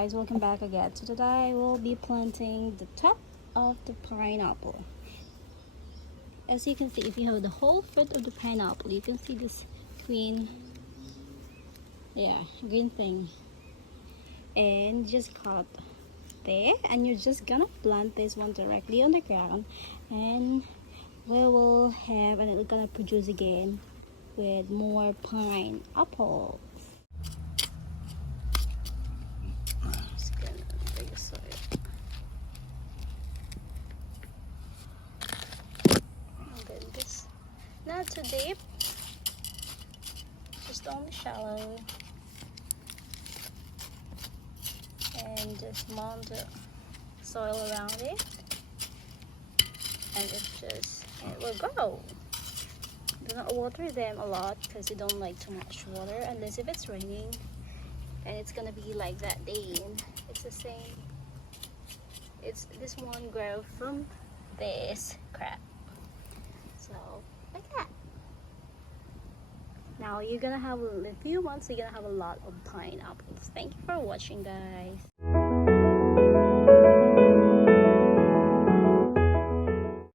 guys, welcome back again. So today we'll be planting the top of the pineapple. As you can see, if you have the whole fruit of the pineapple, you can see this green thing, and just cut there, and you're just gonna plant this one directly on the ground, and we will have, and it's gonna produce again with more pineapple. Not too deep, just only shallow, and just mound the soil around it, and it will grow. Do not water them a lot because they don't like too much water, unless if it's raining, and it's gonna be like that day. It's the same. It's this one grow from this crap. So like that. Now you're gonna have, in a few months, you're gonna have a lot of pineapples. Thank you for watching, guys.